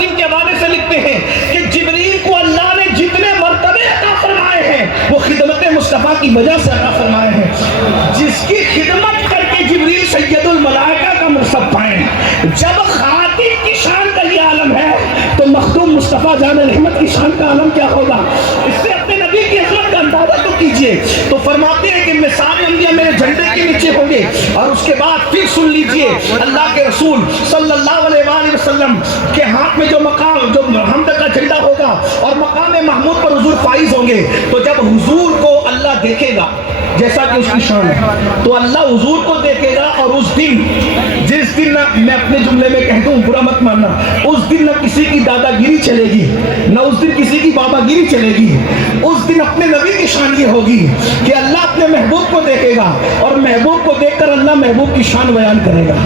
مسلم کے حوالے سے لکھتے ہیں کہ جبریل کو اللہ نے جتنے مرتبے عطا فرمائے ہیں وہ خدمت مصطفیٰ کی وجہ سے عطا فرمائے ہیں. جس کی خدمت کر کے جبریل سید الملائکہ کا منصب پائیں. جب خاتم کی شان کا یہ عالم ہے تو مخدوم مصطفیٰ جان رحمت کی شان کا عالم کیا ہوگا؟ اس سے اپنے نبی کی عظمت کا اندازہ تو کیجئے. تو فرماتے ہیں کہ میں سارے انبیاء میرے جھنڈے کے نیچے ہوں گے. اور اس کے بعد پھر سن لیجئے اللہ کے رسول صلی اللہ علیہ وآلہ وسلم کے ہاتھ میں جو مقام جو حمد کا جھنڈا ہوگا اور مقام محمود پر حضور فائز ہوں گے. تو جب حضور کو اللہ دیکھے گا جیسا کہ اس کی شان ہے تو اللہ حضور کو دیکھے گا. اور اس دن جس دن میں اپنے جملے میں کہہ دوں برا مت ماننا, اس دن نہ کسی کی دادا گیری چلے گی نہ اس دن کسی کی بابا گیری چلے گی. اس دن اپنے نبی کی شان یہ ہوگی کہ اللہ اپنے محبوب کو دیکھے گا اور محبوب کو دیکھ کر اللہ محبوب کی شان بیان کرے گا.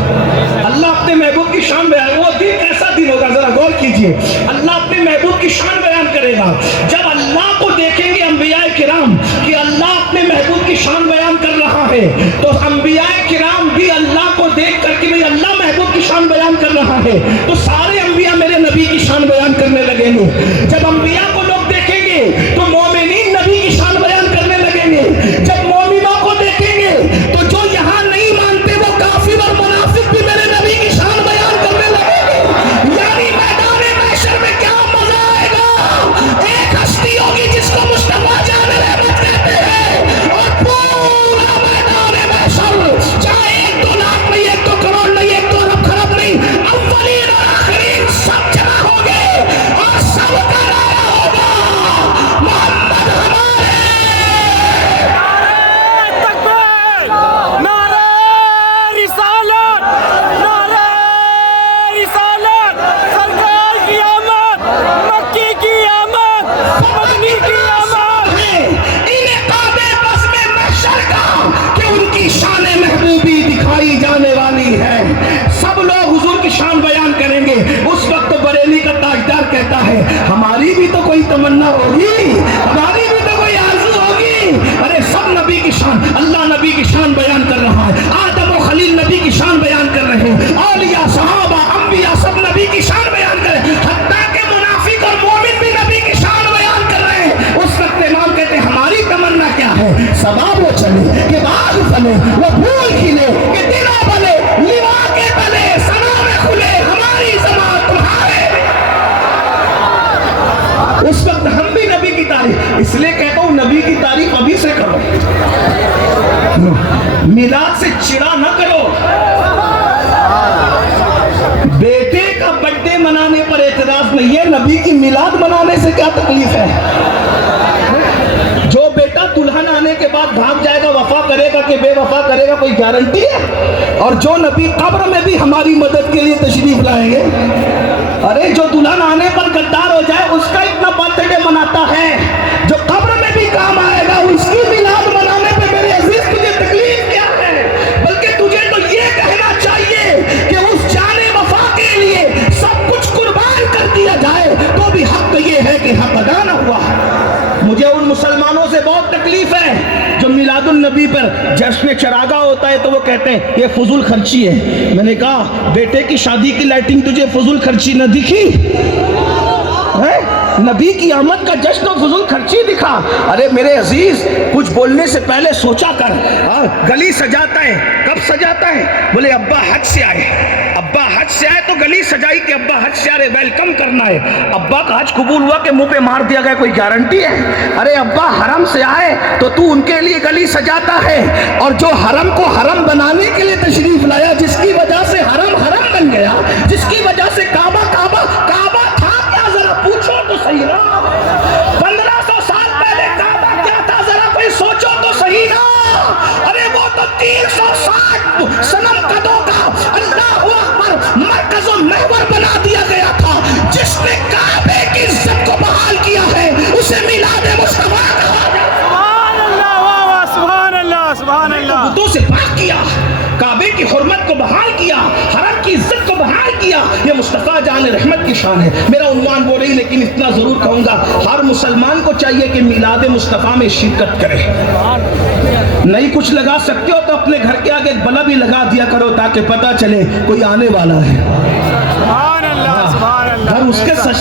اللہ اپنے محبوب کی شان بیان, وہ دن کیسا دن ہوگا ذرا غور کیجئے. اللہ اپنے محبوب کی شان بیان کرے گا. جب اللہ کو دیکھیں گے انبیاء کرام کہ اللہ اپنے محبوب کی شان بیان کر رہا ہے تو انبیاء کرام بھی اللہ کو دیکھ کر کہ بھئی اللہ محبوب کی شان بیان کر رہا ہے تو سارے انبیاء میرے نبی کی شان بیان کرنے لگیں گے. جب انبیاء کو لوگ دیکھیں گے تو مومنین نبی کی شان بیان کرنے لگیں گے. جب مومنوں کو دیکھیں گے تو جو یہاں نہیں مانتے وہ کافر اور منافق بھی میرے نبی کی شان بیان کرنے لگیں گے. یعنی میدان محشر میں کیا مزہ آئے گا. ایک ہستی ہوگی جس کو مصطفیٰ جان رحمت کہتے ہیں اور پورا میدان محشر چاہے 1-2 لاکھ نہیں 1-2 کروڑ نہیں 1-2 ارب خرب نہیں اولین اور آخرین سب جمع ہوں گے اور سب کا رایا ہوگا محمد ہمارے. نعرہ تکبیر، نعرہ رسالت، نعرہ رسالت، سرکار کی آمد، مکی کی آمد، مدنی کی آمد. انعقاد بزم محشر کا کہ ان کی شان محبوبی دکھائی جانے والی ہے. سب لوگ حضور کی شان بیان کریں گے. اس وقت بریلی کا تاجدار کہتا ہے ہماری بھی تو کوئی تمنا ہوگی, ہماری بھی تو کوئی آرزو ہوگی. ارے سب نبی کی شان, اللہ نبی کی شان بیان کر رہا ہے, آدم و خلیل نبی کی شان بیان کر رہے ہیں, اولیاء صحابہ انبیاء سب نبی کی شان بیان کر رہے ہیں, حتیٰ کہ منافق اور مومن بھی نبی کی شان بیان کر رہے ہیں. اس وقت امام کہتے ہیں ہماری تمنا کیا ہے, سباب وہ چلے کہ باغ پھلے وہ پھول کھلے کہ دلوں بلے لیوا کے تلے سنا میں کھلے ہماری زبان تمہارے. اس وقت ہم بھی نبی کی تعریف, اس لیے کہتا ہوں نبی کی تعریف ابھی سے کرو, میلاد سے چڑا نہ کرو. بیٹے کا برتھ ڈے منانے پر اعتراض نہیں ہے, نبی کی میلاد منانے سے کیا تکلیف ہے. جو بیٹا دلہن آنے کے بعد بھاگ جائے گا وفا کرے گا کہ بے وفا کرے گا, کوئی گارنٹی ہے. اور جو نبی قبر میں بھی ہماری مدد کے لیے تشریف لائیں گے, ارے جو دلہن آنے پر غدار ہو جائے اس کا اتنا برتھ ڈے مناتا ہے, جو قبر میں بھی کام آئے گا اس کی میلاد منانے پہ میرے عزیز تجھے تکلیف کیا ہے. بلکہ تجھے تو یہ کہنا چاہیے کہ اس جانے وفا کے لیے سب کچھ قربان کر دیا جائے تو بھی حق تو یہ ہے کہ حق ادا نہ ہوا. مجھے ان مسلمانوں سے بہت تکلیف ہے جو میلاد النبی پر جشن چراغا ہوتا ہے تو وہ کہتے ہیں یہ فضول خرچی ہے. میں نے کہا بیٹے کی شادی کی لائٹنگ تجھے فضول خرچی نہ دکھی, نبی کی آمد کا جشن و فضول خرچی دکھا. ارے میرے عزیز کچھ بولنے سے پہلے سوچا کر. گلی سجاتا ہے, کب سجاتا ہے, بولے ابا حج سے آئے, ابا حج سے آئے تو گلی سجائی کہ ابا حج سے آ رہے ویلکم کرنا ہے. ابا کا حج قبول ہوا کہ منہ پہ مار دیا گیا, کوئی گارنٹی ہے. ارے ابا حرم سے آئے تو ان کے لیے گلی سجاتا ہے, اور جو حرم کو حرم بنانے کے لیے تشریف لایا جس کی وجہ سے حرم حرم بن گیا, جس کی وجہ سے کعبہ کعبہ کعبہ تھا کیا ذرا پوچھو تو صحیح نا. 1500 سال پہلے کعبہ کیا تھا ذرا کوئی سوچو تو صحیح نا. ارے وہ تو 360 صنم قدوں کا اللہ اکبر مرکز و محور بنا دیا گیا تھا. جس نے کعبے کی عزت کو بحال کیا ہے اسے میلاد مصطفیٰ کہا جاتا ہے. سبحان اللہ, واہ واہ, سبحان اللہ, سبحان اللہ. بتوں سے پاک کیا, کعبے کی حرمت کو بحال کیا, حرم کی عزت کو بحال کیا. یہ مصطفیٰ جان رحمت کی شان ہے. میرا عنوان وہ نہیں, لیکن اتنا ضرور کہوں گا ہر مسلمان کو چاہیے کہ میلاد مصطفیٰ میں شرکت کرے. نہیں کچھ لگا سکتے ہو تو اپنے گھر کے آگے ایک بلب بھی لگا دیا کرو تاکہ پتہ چلے کوئی آنے والا ہے. سبحان اللہ, سبحان اللہ. گھر اس کے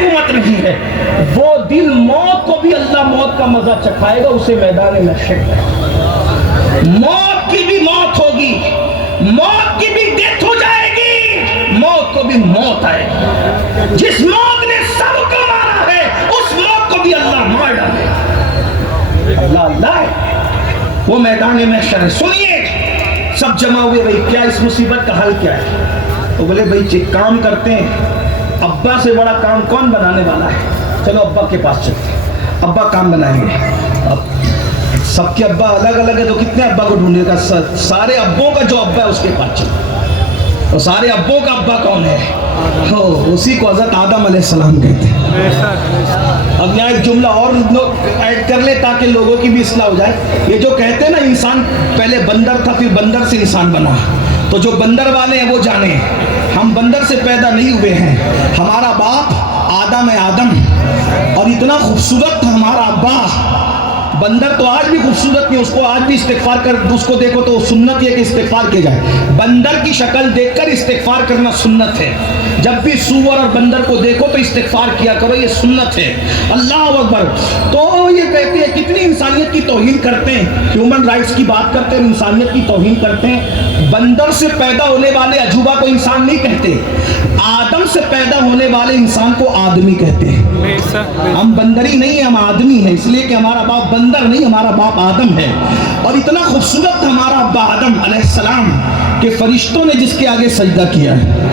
حکومت نہیں ہے. وہ دل موت کو بھی اللہ موت کا مزہ چکھائے گا, اسے میدان محشر ہے. موت کی بھی موت ہوگی, موت کی بھی ڈیتھ ہو جائے گی, موت کو بھی موت آئے گی. جس موت نے سب کو مارا ہے اس موت کو بھی اللہ مار ڈالے گا. اللہ اللہ وہ میدان محشر ہے. سنیے سب جمع ہوئے, بھائی کیا اس مصیبت کا حل کیا ہے؟ تو بولے بھائی کام کرتے ہیں, ابا سے بڑا کام کون بنانے والا ہے, چلو ابا کے پاس چلتے ہیں, ابا کام بنائیں گے. اب سب کے ابا الگ الگ ہے تو کتنے ابا کو ڈھونڈے گا؟ سارے ابوں کا جو ابا ہے اس کے پاس چلتے. تو سارے ابوں کا ابا کون ہے؟ اسی کو حضرت آدم علیہ السلام کہتے ہیں. اب یہاں ایک جملہ اور ایڈ کر لے تاکہ لوگوں کی بھی اصلاح ہو جائے. یہ جو کہتے ہیں نا انسان پہلے بندر تھا پھر بندر سے انسان بنا, تو جو بندر والے ہیں وہ جانے ہم بندر سے پیدا نہیں ہوئے ہیں. ہمارا باپ آدم ہے, آدم, اور اتنا خوبصورت تھا ہمارا ابا. بندر تو آج بھی خوبصورت نہیں, اس کو آج بھی استغفار کر, اس کو دیکھو تو سنت یہ کہ استغفار کیا جائے. بندر کی شکل دیکھ کر استغفار کرنا سنت ہے. جب بھی سور اور بندر کو دیکھو تو استغفار کیا کرو, یہ سنت ہے. اللہ اکبر. تو یہ کہتے ہیں کتنی انسانیت کی توہین کرتے ہیں, ہیومن رائٹس کی بات کرتے ہیں, انسانیت کی توہین کرتے ہیں. بندر سے پیدا ہونے والے عجوبہ کو انسان نہیں کہتے, آدم سے پیدا ہونے والے انسان کو آدمی کہتے ہیں. ہم بندری نہیں ہیں, ہم آدمی ہیں, اس لیے کہ ہمارا باپ بندر نہیں, ہمارا باپ آدم ہے. اور اتنا خوبصورت تھا ہمارا ابا آدم علیہ السلام کہ فرشتوں نے جس کے آگے سجدہ کیا ہے.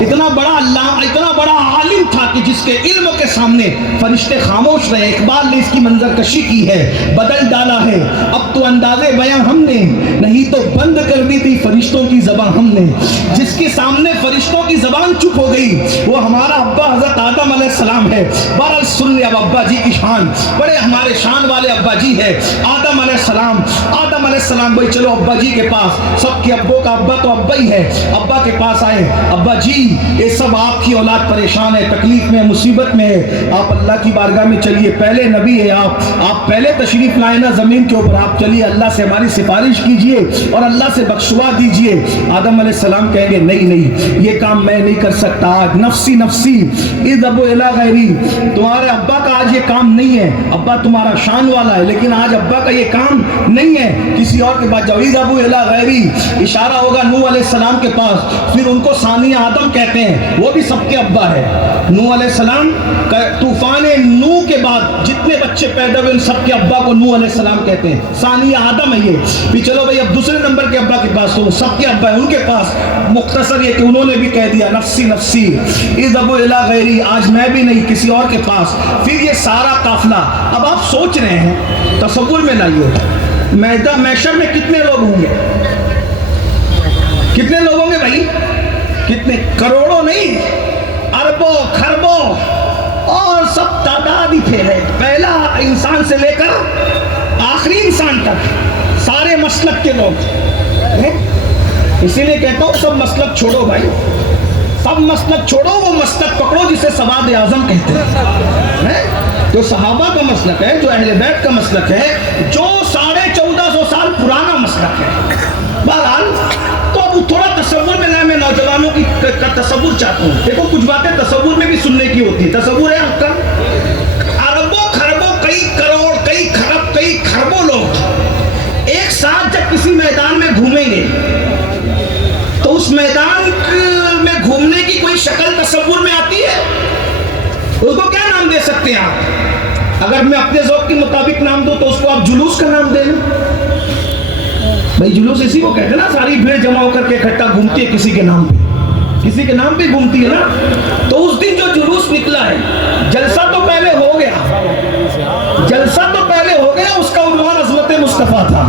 اتنا بڑا اللہ, اتنا بڑا عالم تھا کہ جس کے علم کے سامنے فرشتے خاموش رہے. اقبال نے اس کی منظر کشی کی ہے, بدل ڈالا ہے اب تو اندازے بیاں ہم نے, نہیں تو بند کر دی تھی فرشتوں کی زبان ہم نے. جس کے سامنے فرشتوں کی زبان چپ ہو گئی وہ ہمارا ابا حضرت آدم علیہ السلام ہے. بہرحال سن لیا, اب ابا جی کی شان, بڑے ہمارے شان والے ابا جی ہے آدم علیہ السلام. آدم علیہ السلام بھائی چلو ابا جی کے پاس, سب کے ابوں کا ابا تو ابا ہی ہے. ابا کے پاس آئے, ابا جی یہ سب آپ کی اولاد پریشان ہے, تکلیف میں, مصیبت میں ہے, آپ اللہ کی بارگاہ میں چلیے, پہلے نبی ہے آپ پہلے تشریف لائے نا زمین کے اوپر, آپ چلیے اللہ سے ہماری سفارش کیجئے اور اللہ سے بخشوا دیجئے. آدم علیہ السلام کہیں گے نہیں نہیں یہ کام میں نہیں کر سکتا, آج نفسی نفسی اذهبوا الى غیری, تمہارے ابا کا آج یہ کام نہیں ہے. ابا تمہارا شان والا ہے لیکن آج ابا کا یہ کام نہیں ہے, کسی اور کے پاس جاؤ. اذهبوا الى غیری, اشارہ ہوگا نوح علیہ السلام کے پاس. پھر ان کو ثانی آدم کہتے ہیں, وہ بھی سب کے ابا ہے. نوح علیہ السلام طوفان نوح کے بعد جتنے بچے پیدا ہوئے ان سب کے ابا کو نوح علیہ السلام کہتے ہیں. ثانی آدم ہے یہ. پھر چلو بھائی اب دوسرے نمبر کے ابا کے پاس, تو سب کے ابا ہے ان کے پاس. مختصر یہ کہ انہوں نے بھی کہہ دیا نفسی نفسی اذهبوا الى غیری, آج میں بھی نہیں کسی اور کے پاس. پھر یہ سارا قافلہ, اب آپ سوچ رہے ہیں, تصور میں لائیے, میدان محشر میں کتنے لوگ ہوں گے, کتنے لوگ ہوں گے بھائی, کتنے, کروڑوں نہیں, اربوں خربوں, اور سب تعداد ہی پھیلے, پہلا انسان سے لے کر آخری انسان تک سارے مسلک کے لوگ. اسی لیے کہتا ہوں سب مسلک چھوڑو بھائی, سب مسلک چھوڑو, وہ مسلک پکڑو جسے سواد اعظم کہتے ہیں, جو صحابہ کا مسلک ہے, جو اہل بیت کا مسلک ہے, جو 1450 سال پرانا مسلک ہے. بہرحال تو اب تھوڑا تصور میں لائے, میں نوجوانوں کی تصور چاہتا ہوں. دیکھو کچھ باتیں تصور میں بھی سننے کی ہوتی ہے. تصور ہے آپ کا, اربوں خربوں, کئی کروڑ, کئی خرب, کئی خربوں لوگ ایک ساتھ جب کسی میدان میں گھومیں گے تو اس میدان میں گھومنے کی کوئی شکل تصور میں آتی ہے؟ اس کو کیا نام دے سکتے ہیں آپ؟ اگر میں اپنے ذوق کے مطابق نام دوں تو اس کو آپ جلوس کا نام دیں. بھائی جلوس اسی کو کہتے ہیں نا, ساری بھیڑ جمع ہو کر کے اکٹھا گھومتی ہے کسی کے نام پہ, کسی کے نام پہ گھومتی ہے نا. تو اس دن جو جلوس نکلا ہے, جلسہ تو پہلے ہو گیا, جلسہ تو پہلے ہو گیا, اس کا عنوان عظمت مصطفیٰ تھا,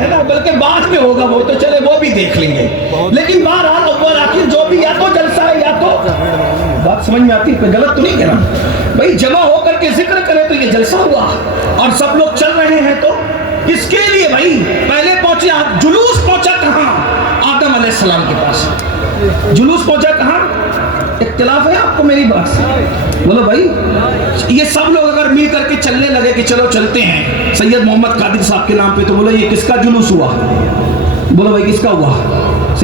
ہے نا, بلکہ بعد میں ہوگا وہ تو چلے وہ بھی دیکھ لیں گے. لیکن بہرحال اول آخر جو بھی, یا تو جلسہ ہے یا تو, بات سمجھ میں آتی ہے, غلط تو نہیں کہہ رہا بھائی, جمع ہو کر کے ذکر کرے تو یہ جلسہ ہوا, اور سب لوگ چل رہے ہیں تو کس کے لیے بھائی؟ پہلے پہنچے آپ, جلوس پہنچا کہاں؟ آدم علیہ السلام کے پاس. جلوس پہنچا کہاں؟ اختلاف ہے آپ کو میری بات سے؟ بولو بھائی, یہ سب لوگ اگر مل کر کے چلنے لگے کہ چلو چلتے ہیں سید محمد قادر صاحب کے نام پہ, تو بولو یہ کس کا جلوس ہوا؟ بولو بھائی کس کا ہوا؟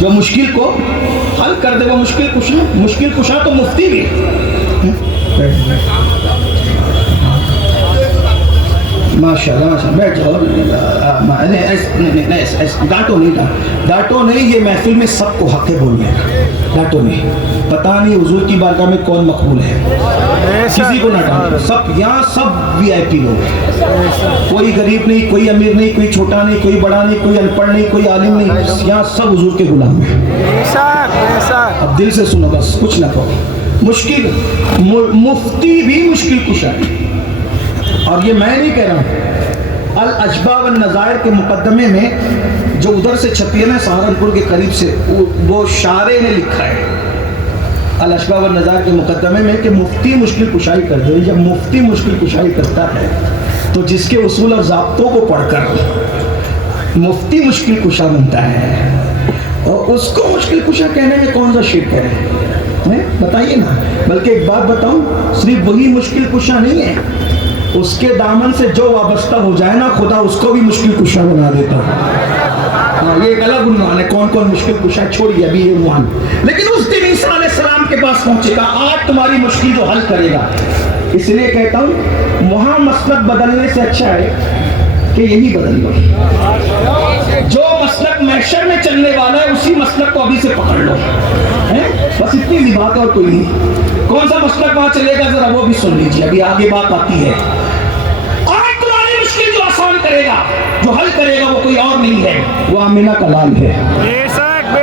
جو مشکل کو حل کر دے وہ مشکل کشا. مشکل کشا تو مفتی بھی ماشاءاللہ ماشاءاللہ. بیٹھ جاؤ. ڈانٹو نہیں. یہ محفل میں سب کو حق ہے بولنے کا. ڈانٹو نہیں. پتہ نہیں حضور کی بارگاہ میں کون مقبول ہے. کسی کو نہ ڈانٹو. سب یہاں سب وی آئی پی لوگ ہیں. کوئی غریب نہیں, کوئی امیر نہیں, کوئی چھوٹا نہیں, کوئی بڑا نہیں, کوئی ان پڑھ نہیں, کوئی عالم نہیں. یہاں سب حضور کے غلام ہیں. اب دل سے سنو بس, کچھ نہ کہو. مشکل مفتی بھی مشکل کشا ہے. اور یہ میں نہیں کہہ رہا ہوں. الاشباح والنظائر کے مقدمے میں جو ادھر سے چھپی ہے نا سہارنپور کے قریب سے, وہ شاعر نے لکھا ہے الاشباح والنظائر کے مقدمے میں کہ مفتی مشکل کشائی کر دے. جب مفتی مشکل کشائی کرتا ہے تو جس کے اصول اور ضابطوں کو پڑھ کر مفتی مشکل کشا بنتا ہے, اور اس کو مشکل کشا کہنے میں کون سا شرک ہے؟ بتائیے نا. بلکہ ایک بات بتاؤں, صرف وہی مشکل کشا نہیں ہے, اس کے دامن سے جو وابستہ ہو جائے نا خدا اس کو بھی مشکل کشا بنا دیتا ہے. یہ ایک الگ عنوان ہے. کون کون مشکل کشا ہے چھوڑیے ابھی یہ عنوان. لیکن اس دن عیسیٰ علیہ السلام کے پاس پہنچے گا, آج تمہاری مشکل جو حل کرے گا. اس لیے کہتا ہوں وہاں مسلک بدلنے سے اچھا ہے کہ یہی بدل لو. جو مسلک محشر میں چلنے والا ہے اسی مسلک کو ابھی سے پکڑ لو. بس اتنی سی بات, اور کوئی نہیں. کون سا مسلک وہاں چلے گا ذرا وہ بھی سن لیجیے, ابھی آگے بات آتی ہے. آج تمہاری مشکل جو آسان کرے گا, جو حل کرے گا وہ کوئی اور نہیں ہے, وہ آمینہ کا لال ہے,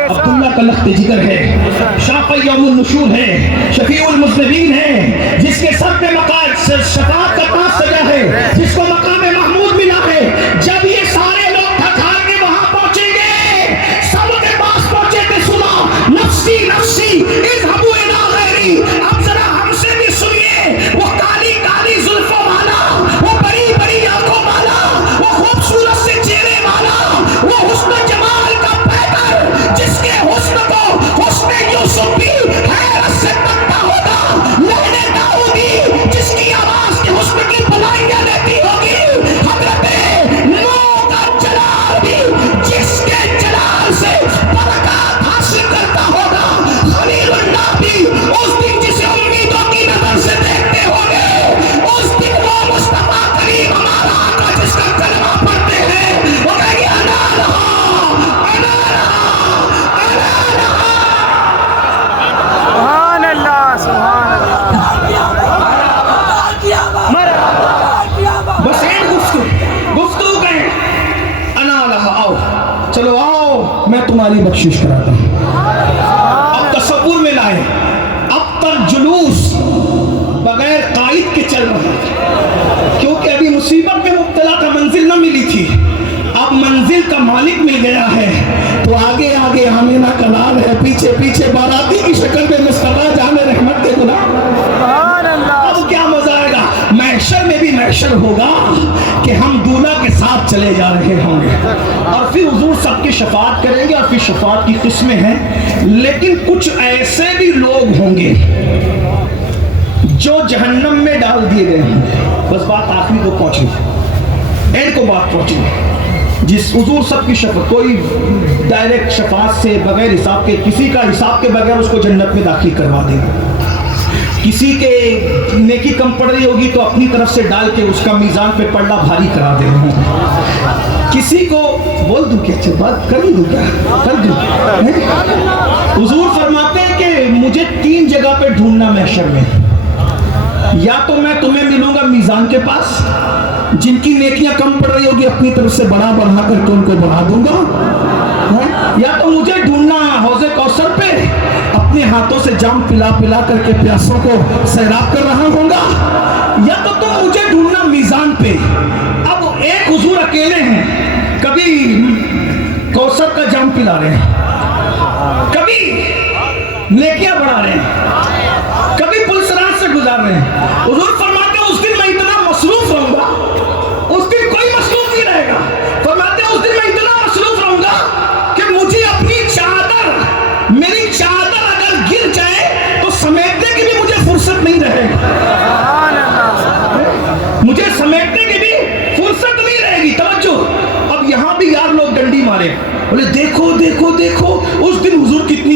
عبداللہ کا لخت جگر ہے, شافع یوم النشور ہے, شفیع المذنبین ہے, جس کے سر پہ شفاعت کا تاج سجا ہے, جس کو مقام محمود ملا ہے. جب یہ سارے لوگ تھک ہار کے وہاں پہنچیں گے, سب کے پاس پہنچے تھے, سنا نفسی نفسی اذهبوا الی غیری. اب ذرا ہم سے بھی سنیے, وہ کالی کالی زلفوں والا, وہ بڑی بڑی آنکھوں والا, وہ خوبصورت سے چہرے والا, وہ حسن جمال کا پیکر, جس کے حسن کو حسن یوسف بھی حیرت سے تکتا ہوگا, لہنے داؤدی جس کی آواز کے حسن کی بلائیاں لیتی ہوگی, حضرت نوح کا جلال بھی جس کے جلال سے برکات حاصل کرتا ہوگا, خلیل اللہ بھی اس دن جسے امیدوں کی نظر سے دیکھتے ہوگے, اس دن وہ مصطفیٰ کریم ہمارا آقا جس کا کلمہ پڑھتے ہیں وہ کہے گی انا لہا انا لہا انا لہا. سبحان اللہ سبحان اللہ. بس ایک گفتگو کہیں انا لہا, آؤ چلو آؤ میں تمہاری بخشش کراتا ہوں. اب تصور میں لائے, اب تک جلوس بغیر قائد کے چل رہا تھا, کیونکہ ابھی مصیبت میں مبتلا تھا, منزل نہ ملی تھی. اب منزل کا مالک مل گیا ہے تو آگے آگے آمینہ کا لال ہے, پیچھے پیچھے باراتی کی شکل میں مصطفیٰ جان رحمت کے غلام. سبحان اللہ. اب کیا مزہ آئے گا. محشر میں بھی محشر ہوگا کہ ہم دولہا کے ساتھ چلے جا رہے ہوں گے, اور پھر حضور سب کی شفاعت کریں گے, اور پھر شفاعت کی قسمیں ہیں. لیکن کچھ ایسے بھی لوگ ہوں گے جو جہنم میں ڈال دیے گئے ہوں گے. بس بات آخری کو پہنچی, اینڈ کو بات پہنچی. جس حضور سب کی شفاعت, کوئی ڈائریکٹ شفاعت سے بغیر حساب کے, کسی کا حساب کے بغیر اس کو جنت میں داخل کروا دے گا. کسی کے نیکی کم پڑ رہی ہوگی تو اپنی طرف سے ڈال کے اس کا میزان پہ پڑھنا بھاری کرا دے گا. کسی کو بول دوں کہ اچھا بات کر دوں, کیا کر دوں. حضور فرماتے ہیں کہ مجھے 3 جگہ پہ ڈھونڈنا محشر میں, یا تو میں تمہیں ملوں گا میزان کے پاس, جن کی نیکیاں کم پڑ رہی ہوگی اپنی طرف سے بڑھا کر کے ان کو بڑھا دوں گا, یا تو مجھے ڈھونڈنا حوض کوثر پہ, اپنے ہاتھوں سے جام پلا پلا کر کے پیاسوں کو سیراب کر رہا ہوں گا, یا تو تم مجھے ڈھونڈنا میزان پہ. اب ایک حضور اکیلے ہیں, کبھی کوثر کا جام پلا رہے ہیں, کبھی نیکیاں بڑھا رہے ہیں, کبھی پل صراط سے گزار رہے ہیں. حضور فرماتے ہیں اس دن میں اتنا مصروف رہوں گا, اس دن کوئی مصروف نہیں رہے گا. فرماتے ہیں اس دن میں اتنا مصروف رہوں گا کہ مجھے اپنی چادر, میری چادر اگر گر جائے تو سمیٹنے کی بھی مجھے فرصت نہیں رہے گی. مجھے سمیٹنے کی بھی فرصت نہیں رہے گی. توجہ,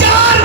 4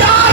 4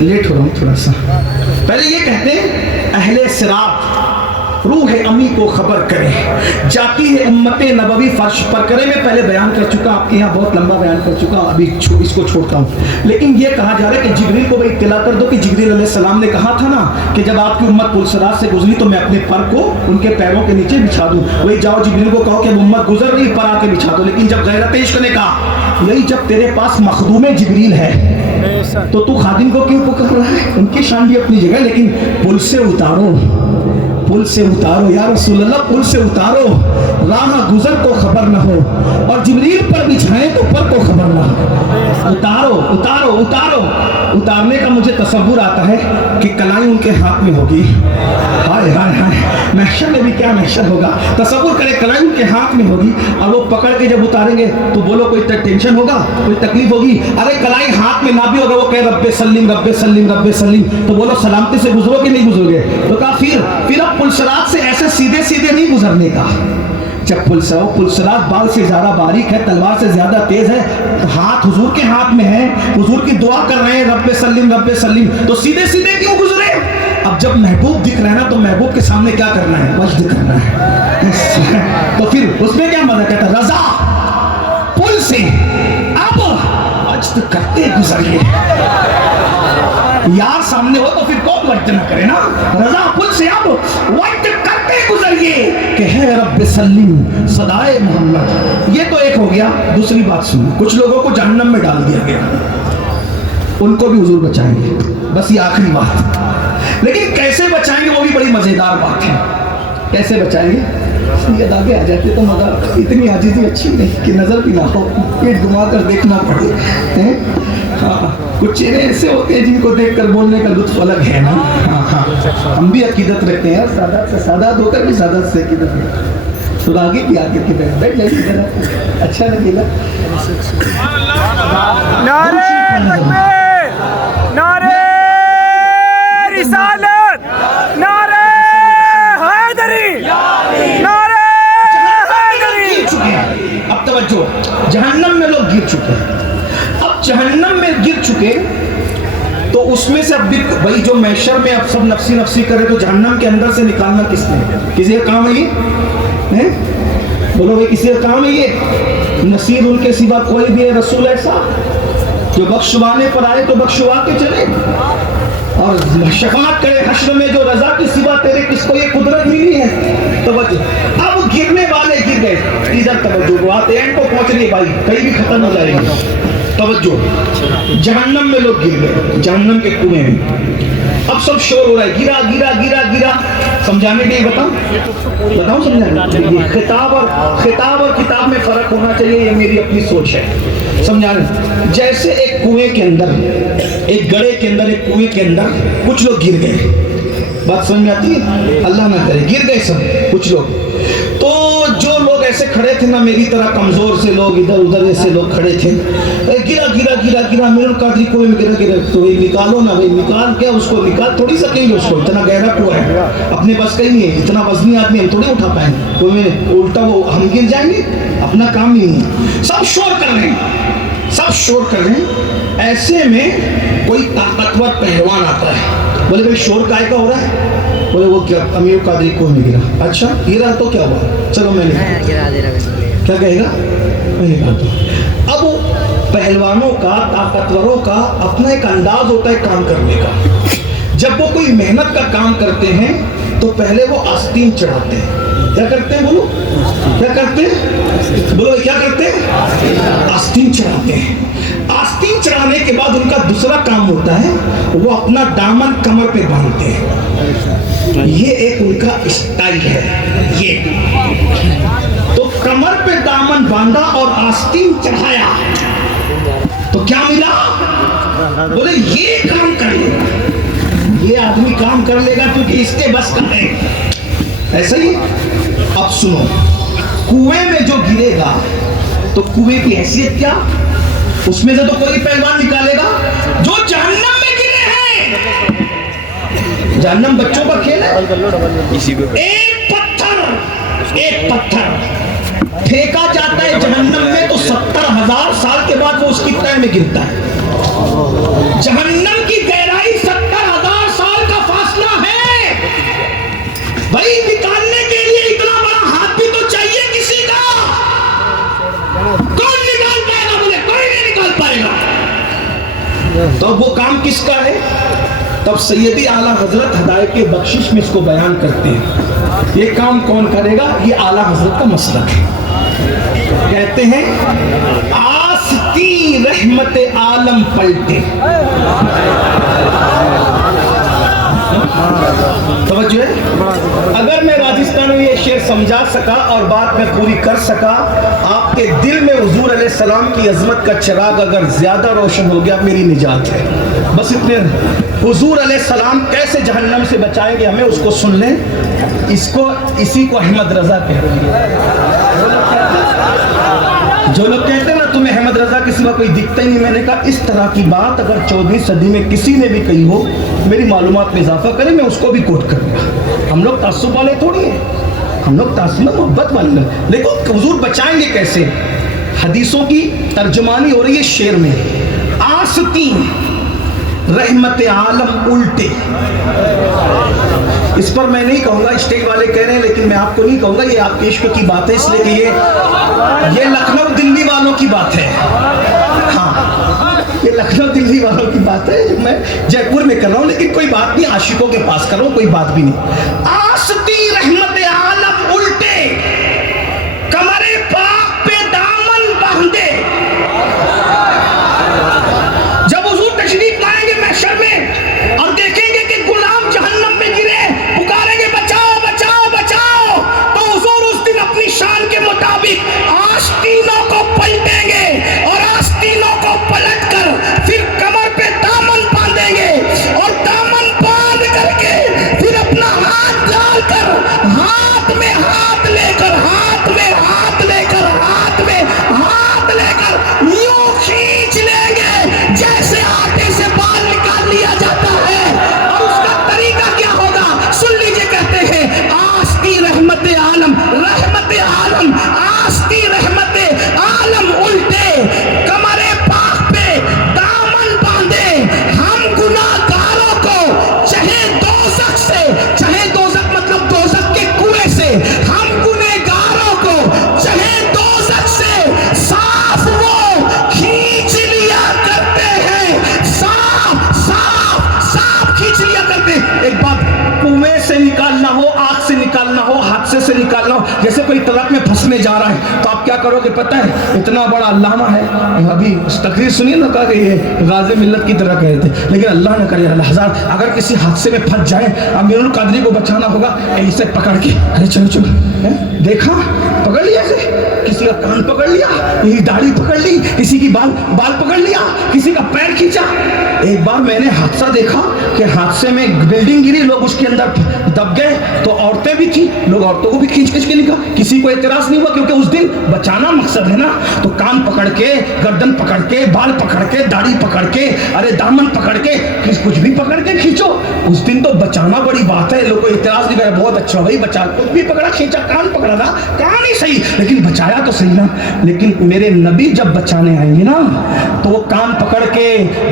لیٹ ہو رہا ہوں تھوڑا سا, پہلے یہ کہتے ہیں اہل صراط روح امی کو خبر کرے, جاتی ہے امت نبوی فرش پر کرے. میں پہلے بیان کر چکا, آپ کے یہاں بہت لمبا بیان کر چکا, ابھی اس کو چھوڑتا ہوں. لیکن یہ کہا جا رہا ہے کہ جبریل کو اطلاع کر دو کہ جبریل علیہ السلام نے کہا تھا نا کہ جب آپ کی امت پلسرات سے گزری تو میں اپنے پر کو ان کے پیروں کے نیچے بچھا دوں. وہی جاؤ جبریل کو کہو کہ امت گزر رہی, پر آ کے بچھا دو. لیکن جب غیرت عشق نے کہا یہی جب تیرے پاس مخدوم جبریل ہے تو خادم کو کیوں پکار رہا ہے؟ ان کی شان بھی اپنی جگہ, لیکن پل سے اتارو, پل سے اتارو یا رسول اللہ, پل سے اتارو, راہ گزر کو خبر نہ ہو, اور جبریل پر بچھائیں تو پر کو خبر نہ ہو. اتارو اتارو اتارو. اتارنے کا مجھے تصور آتا ہے کہ کلائی ان کے ہاتھ میں ہوگی. ہائے ہائے ہائے, محشر میں بھی کیا محشر ہوگا. تصور کرے کلائی ان کے ہاتھ میں ہوگی اور وہ پکڑ کے جب اتاریں گے تو بولو کوئی ٹینشن ہوگا, کوئی تکلیف ہوگی؟ ارے کلائی ہاتھ میں نہ بھی ہوگا, وہ کہے رب سلیم رب سلیم رب سلیم, تو بولو سلامتی سے گزرو کہ نہیں گزرو گے؟ تو کہا پھر اب پلسرات سے ایسے سیدھے سیدھے نہیں گزرنے کا. جب پلسرات بال سے زیادہ باریک ہے, تلوار سے زیادہ تیز ہے, تو ہاتھ حضور کے ہاتھ میں ہے, حضور کی دعا کر رہے ہیں رب سلیم, تو سیدھے سیدھے کیوں گزرے؟ اب جب محبوب دکھ رہے ہیں نا تو محبوب کے سامنے کیا کرنا ہے؟ وجد کرنا ہے. تو پھر اس میں کیا مزہ کہتا ہے؟ رضا پل سے اب وجد کرتے گزریے. یار سامنے ہو تو پھر کون وجد نہ کرے نا. رضا پل سے اب وجد کرتے گزریے کہ ہے رب سلیم صدائے محمد. یہ تو ایک ہو گیا. دوسری بات سنو, کچھ لوگوں کو جہنم میں ڈال دیا گیا, ان کو بھی حضور بچائیں گے. بس یہ آخری بات. لیکن کیسے بچائیں گے وہ بھی بڑی مزیدار بات ہے. کیسے بچائیں گے؟ یہ آگے آ جاتے تو مگر اتنی عاجزی اچھی نہیں کہ نظر بھی نہ ہو, پیٹ گھما کر دیکھنا پڑے. ہاں, کچھ چہرے ایسے ہوتے ہیں جن کو دیکھ کر بولنے کا لطف الگ ہے نا. ہم بھی عقیدت رکھتے ہیں, سادات سے سادات ہو کر بھی سادات سے عقیدت رکھتے ہیں. تو آگے بھی آگے کے بیٹھ جائے, اچھا لگے گا. نعرے تکبیر, نعرے رسالت, نعرے حیدری, نعرے حیدری. اب توجہ, جہنم میں لوگ گر چکے ہیں. اب جہنم میں گر چکے تو اس میں سے اب بھائی جو محشر میں اب سب نفسی نفسی کرے, تو جہنم کے اندر سے نکالنا کس نے؟ کسی کا کام ہے یہ؟ بولو بھائی کسی کا کام ہے یہ؟ نصیر ان کے سوا کوئی بھی ہے رسول ایسا جو بخشوانے پر آئے تو بخشوا کے چلے, اور شفاعت کرے حشر میں جو رضا کی سوا تیرے کس کو یہ قدرت ملی ہے؟ توجہ, اب گرنے والے گر گئے. ادھر توجہ, بات اینڈ کو پہنچ نہیں پائی, کہیں بھی ختم ہو جائے گا. توجہ, جہنم میں لوگ گر گئے, جہنم کے کنویں میں. اب سب شور ہو رہا ہے, گرا گرا گرا گرا. سمجھانے کے لیے بتاؤں سمجھانے. خطاب اور کتاب میں فرق ہونا چاہیے, یہ میری اپنی سوچ ہے. سمجھانے, جیسے ایک کنویں کے اندر, ایک گڑھے کے اندر, ایک کنویں کے اندر کچھ لوگ گر گئے. بات سمجھ آتی ہے؟ اللہ نہ کرے گر گئے سب کچھ لوگ. تو جو لوگ ایسے کھڑے تھے نا میری طرح کمزور سے لوگ, ادھر ادھر ایسے لوگ کھڑے تھے, گرا گرا گرا گرا, میرے قادری کنویں میں گرا گرا. تو بھائی نکالو نا بھائی, نکال کیا اس کو, نکال تھوڑی سکیں گے اس کو, اتنا گہرا کنواں ہے, اپنے بس کا ہی نہیں ہے, اتنا وزنی آدمی ہم تھوڑی اٹھا پائیں گے کنویں میں, الٹا وہ ہم گر جائیں گے, اپنا کام ہی نہیں. سب شور کر رہے ہیں, سب شور کر رہے ہیں. ایسے میں کوئی طاقتور پہلوان آتا ہے. بولے بھائی شور کائے کا ہو رہا ہے؟ بولے وہ کیا, امیر قادری کو میں گرا. اچھا گرا تو کیا ہوا, چلو میں نے کیا کہے گا, میں نے کہا. اب پہلوانوں کا, طاقتوروں کا اپنا ایک انداز ہوتا ہے کام کرنے کا. جب وہ کوئی محنت کا کام کرتے ہیں تو پہلے وہ آستین چڑھاتے ہیں. کیا کرتے ہیں بولو, کیا کرتے ہیں بولو, کیا کرتے ہیں؟ آستین چڑھاتے ہیں. آستین چڑھانے کے بعد ان کا دوسرا کام ہوتا ہے وہ اپنا دامن کمر پہ باندھتے ہیں. یہ ایک ان کا اسٹائل ہے. یہ تو کمر پہ دامن باندھا اور آستین چڑھایا تو کیا ملا؟ بولے یہ کام کر لے گا, یہ آدمی کام کر لے گا کیونکہ اس کے بس کا ہے. ایسا ہی. اب سنو, کنویں میں جو گرے گا تو کنویں کی حیثیت کیا, اس میں سے تو کوئی پہلوان نکالے گا. جو جہنم میں گرے ہیں, جہنم بچوں کا کھیل ہے, ایک پتھر پھینکا جاتا ہے جہنم میں تو 70,000 سال کے بعد وہ اس کی تہہ میں گرتا ہے. جہنم کی گہرائی 70,000 سال کا فاصلہ ہے. بھائی نکالنے کے لیے اتنا بڑا ہاتھ بھی تو چاہیے کسی کا. کون نکال پائے گا؟ بولے کوئی نہیں نکال پائے گا. تو وہ کام کس کا ہے؟ تب سیدی اعلیٰ حضرت ہدایت کے بخشش میں اس کو بیان کرتے ہیں. یہ کام کون کرے گا؟ یہ اعلیٰ حضرت کا مسلک ہے. کہتے ہیں آستی رحمت عالم پلٹے. توجہ ہے. اگر میں راجستھان میں یہ شعر سمجھا سکا اور بات میں پوری کر سکا، آپ کے دل میں حضور علیہ السلام کی عظمت کا چراغ اگر زیادہ روشن ہو گیا، میری نجات ہے. بس اتنے. حضور علیہ السلام کیسے جہنم سے بچائیں گے ہمیں، اس کو سن لیں. اسی کو احمد رضا کہتے ہیں. جو لوگ کہتے ہیں نا تمہیں احمد رضا کے سوا کوئی دکھتا ہی نہیں، میں نے کہا اس طرح کی بات اگر 14ویں صدی میں کسی نے بھی کہی ہو، میری معلومات میں اضافہ کرے، میں اس کو بھی کوٹ کروں گا. ہم لوگ تعصب والے تھوڑی ہیں، ہم لوگ تعصب محبت والے ہیں. لیکن حضور بچائیں گے کیسے؟ حدیثوں کی ترجمانی ہو رہی ہے شعر میں. آستین رحمت عالم الٹے. اس پر میں نہیں کہوں گا، اسٹیج والے کہہ رہے ہیں لیکن میں آپ کو نہیں کہوں گا. یہ آپ کے عشق کی بات ہے، اس لیے کہ یہ لکھنؤ دلی والوں کی بات ہے. ہاں یہ لکھنؤ دلی والوں کی بات ہے، میں جے پور میں کر رہا ہوں، لیکن کوئی بات نہیں، عاشقوں کے پاس کر رہا ہوں، کوئی بات بھی نہیں. آستی رحمت عالم الٹے، کمر پاک پہ دامن باندھے. جب حضور تشریف لائیں گے محشر میں اور دیکھیں گے کہ غلام جہنم میں گرے، پکاریں گے بچاؤ بچاؤ بچاؤ، تو حضور اس دن اپنی شان کے مطابق آستینوں کو پلٹیں گے اور آستینوں کو پلٹ کر پھر کمر پہ دامن باندھیں گے اور دامن باندھ کر کے پھر اپنا ہاتھ ڈال کر ہاتھ میں ہاتھ لے کر ہاتھ میں ہاتھ لے کر ہاتھ میں ہاتھ لے کر یوں کھینچ لیں گے جیسے آٹے سے بال نکال لیا جاتا ہے. اور اس کا طریقہ کیا ہوگا سن لیجئے. کہتے ہیں آستی رحمت عالم، رحمت عالم آستی رحمت عالم الٹے، کمر پاک پہ دامن باندھے، ہم گناہگاروں کو چاہے دوزخ سے، چاہے دوزخ مطلب دوزخ کے کنویں سے، ہم گنہگاروں کو چاہے دوزخ سے صاف وہ کھینچ لیا کرتے ہیں. صاف صاف صاف کھینچ لیا کرتے ہیں. ایک بات، کنویں سے نکالنا ہو، آگ سے نکالنا ہو، حادثے سے نکالنا ہو، جیسے کوئی طرف میں پھنسنے جا رہا ہے تو آپ کیا کرو گے پتہ ہے؟ اتنا بڑا علامہ ہے، ابھی تقریر سنیے نا، کہا کہ یہ غازی ملت کی طرح کہے تھے، لیکن اللہ نہ کرے حضرات اگر کسی حادثے میں پھنس جائے، امیر القادری کو بچانا ہوگا، ایسے پکڑ کے ارے چلو چلو، دیکھا پکڑ لیا، ایسے کسی کا کان پکڑ لیا، کسی داڑھی پکڑ لی، کسی کی بال پکڑ لیا، کسی کا پیر کھینچا. ایک بار میں نے حادثہ دیکھا کہ حادثے میں بلڈنگ گری، لوگ اس کے اندر دب گئے تو عورتیں بھی تھیں، لوگ عورتوں کو بھی کھینچ کے نکلا. کسی کو اعتراض نہیں ہوا کیونکہ اس دن بچانا مقصد ہے نا. تو کان پکڑ کے، گردن پکڑ کے، بال پکڑ کے، داڑھی پکڑ کے، ارے دامن پکڑ کے، کچھ بھی پکڑ کے کھینچو. اس دن تو بچانا بڑی بات ہے. لوگ کو اعتراض نہیں کرا، بہت اچھا بھائی بچا، کچھ بھی پکڑا کھینچا، کان پکڑا تھا، کان ہی صحیح لیکن بچایا تو صحیح نا. لیکن میرے نبی جب بچانے آئیں گے نا تو وہ کان پکڑ کے،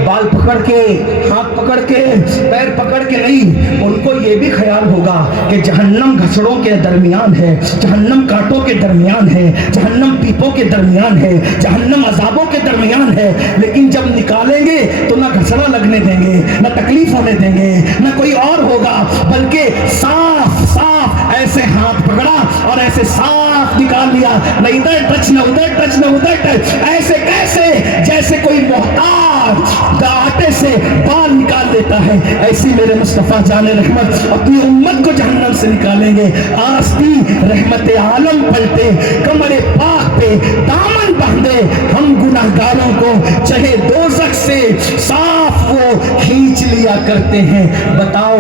بال پکڑ کے، ہاتھ پکڑ کے، پیر پکڑ کے نہیں، ان کو یہ بھی خیال ہوگا کہ جہنم گھسڑوں کے درمیان ہے، جہنم کانٹوں کے درمیان ہے، جہنم پیپوں کے درمیان ہے، جہنم عذابوں کے درمیان ہے. لیکن جب نکالیں گے تو نہ گھسڑا لگنے دیں گے، نہ تکلیف ہونے دیں گے، نہ کوئی اور ہوگا، بلکہ صاف صاف ایسے ہاتھ پکڑا اور ایسے صاف نکال لیا، نہ ادھر ٹچ نہ ادھر ٹچ نہ ادھر ٹچ. ایسے کیسے؟ جیسے کوئی محتاج آٹے سے بال نکال لیتا ہے، ایسی میرے مصطفیٰ جان رحمت اپنی امت کو جہنم سے نکالیں گے. آستی رحمت عالم پلٹے، کمر پاک پہ دامن باندھے، ہم گناہگاروں کو چاہے دوزخ سے صاف وہ کھینچ لیا کرتے ہیں. بتاؤ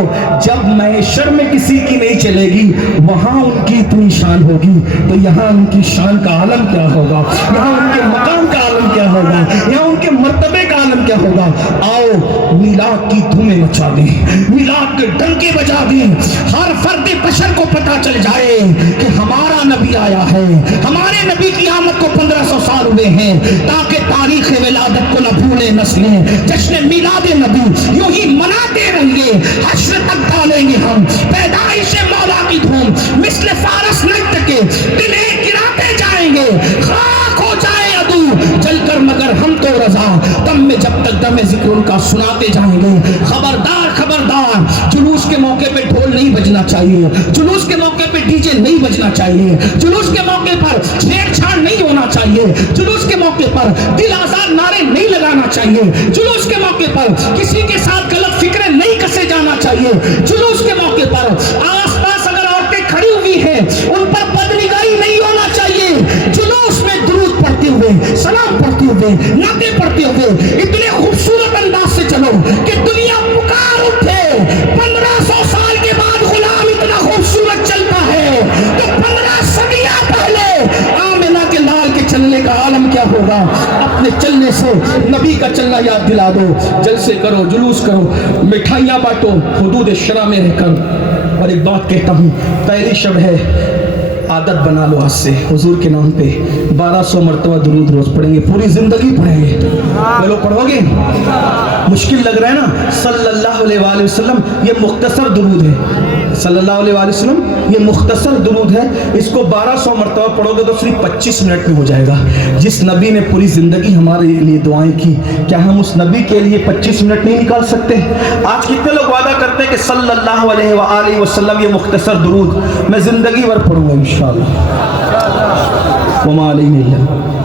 جب محشر میں کسی کی نہیں چلے گی، وہاں ان کی اتنی شان ہوگی تو یہاں ان کی شان کا عالم کیا ہوگا، یہاں ان کے مقام کا عالم کیا ہوگا، یہاں ان کے مرتبے کا عالم کیا کیا ہوگا؟ آؤ میلاد کی دھومیں مچا دیں، میلاد کے ڈنکے بجا دیں، ہر فرد بشر کو پتا چل جائے کہ ہمارا نبی آیا ہے، ہمارے نبی کی آمد کو 1500 سال ہوئے ہیں، تاکہ تاریخ ولادت کو نہ بھولے نسلیں، جشن میلاد نبی یوں ہی مناتے رہیں گے، حشر تک ڈالیں گے ہم پیدائش مولا کی دھوم، مثل فارس نجد کے دلیں گراتے جائیں گے، خاک ہو جائے عدو جل کر مگر ہم تو رضا، دم میں جب تک دم ذکر ان کا سناتے جائیں گے۔ خبردار خبردار، جلوس کے موقع پہ ڈھول نہیں بجنا چاہیے، جلوس کے موقع پہ ڈی جے نہیں بجنا چاہیے، جلوس کے موقع پر چھیڑ چھاڑ نہیں ہونا چاہیے، جلوس کے موقع پر دل آزاد نعرے نہیں لگانا چاہیے، جلوس کے موقع پر کسی کے ساتھ غلط فکریں نہیں کسے جانا چاہیے، جلوس کے موقع پر آس پاس اگر عورتیں کھڑی ہوئی ہیں ان پر بدنگاہی نہیں ہونا چاہیے، جلوس میں درود پڑھتے ہوئے، سلام پڑھتے ہوئے، نعتیں پڑھتے ہوئے اتنے خوبصورت انداز سے چلو کہ دنیا پکار اٹھے۔ 1500 سال کے بعد غلام اتنا خوبصورت چلتا ہے تو 15 صدیاں پہلے آمنہ کے لال کے چلنے کا عالم کیا ہوگا؟ اپنے چلنے سے نبی کا چلنا یاد دلا دو، جلسے کرو، جلوس کرو، مٹھائیاں بانٹو حدود شرع میں رہ کر۔ اور ایک بات کہتا ہوں، پہلی شب ہے، عادت بنا لو آج سے، حضور کے نام پہ 1200 مرتبہ درود روز پڑھیں گے، پوری زندگی پڑھیں گے۔ بولو پڑھو گے؟ مشکل لگ رہا ہے نا؟ صلی اللہ علیہ وآلہ وسلم یہ مختصر درود ہے، صلی اللہ علیہ وآلہ وسلم یہ مختصر درود ہے، اس کو 1200 مرتبہ پڑھو گے تو صرف 25 منٹ میں ہو جائے گا۔ جس نبی نے پوری زندگی ہمارے لیے دعائیں کی، کیا ہم اس نبی کے لیے 25 منٹ نہیں نکال سکتے؟ آج کتنے لوگ وعدہ کرتے ہیں کہ صلی اللہ علیہ وآلہ وسلم یہ مختصر درود میں زندگی بھر پڑھوں گا انشاءاللہ۔ وما علینا الا